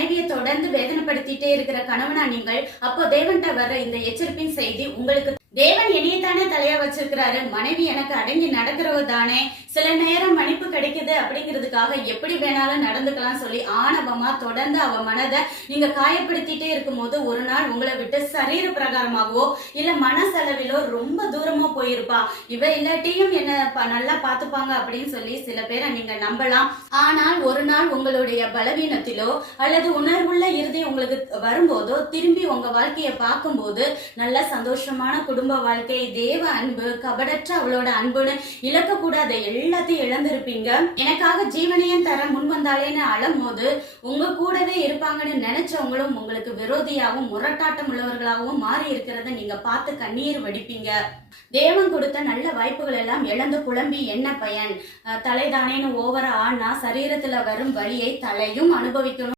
மனைவியை தொடர்ந்து வேதனைப்படுத்திட்டே இருக்கிற கணவனா நீங்கள், அப்போ தேவன்கிட்ட வர இந்த எச்சரிப்பின் செய்தி உங்களுக்கு, தேவன் என்னையத்தானே தலையா வச்சிருக்கிறாரு, மனைவி எனக்கு அடங்கி நடக்கிறவ தானே, சில நேரம் மன்னிப்பு கிடைக்குது அப்படிங்கிறதுக்காக எப்படி வேணாலும் நடந்துக்கலாம் சொல்லி ஆணவமா தொடர்ந்து அவ மனதை நீங்க காயப்படுத்திட்டே இருக்கும் போது ஒரு நாள் உங்களை விட்டு சரீர பிரகாரமாகவோ இல்ல மனசளவிலோ ரொம்ப தூரமா போயிருப்பா. இவ இல்லாட்டியும் என்ன நல்லா பாத்துப்பாங்க அப்படின்னு சொல்லி சில பேரை நீங்க நம்பலாம். ஆனால் ஒரு நாள் உங்களுடைய பலவீனத்திலோ அல்லது உணர்வுள்ள இறுதி உங்களுக்கு வரும்போதோ திரும்பி உங்க வாழ்க்கையை பார்க்கும்போது நல்ல சந்தோஷமான குடும்ப வாழ்க்கை, தேவ அன்பு, கபடற்ற அவளோட அன்புன்னு இழக்க கூடாத எல்லாத்தையும் இழந்திருப்பீங்க. எனக்காக ஜீவனையும் தர முன் வந்தாலேன்னு அழும்போது உங்க கூடவே இருப்பாங்கன்னு நினைச்சவங்களும் உங்களுக்கு விரோதியாகவும் முரட்டாட்டம் உள்ளவர்களாகவும் மாறி இருக்கிறத நீங்க பார்த்து கண்ணீர் வடிப்பீங்க. தேவன் கொடுத்த நல்ல வாய்ப்புகள் எல்லாம் இழந்து புலம்பி என்ன பயன்? தலைதானேன்னு ஓவரா ஆனா சரீரத்துல வரும் வலியை தலையும் அனுபவிக்கணும்.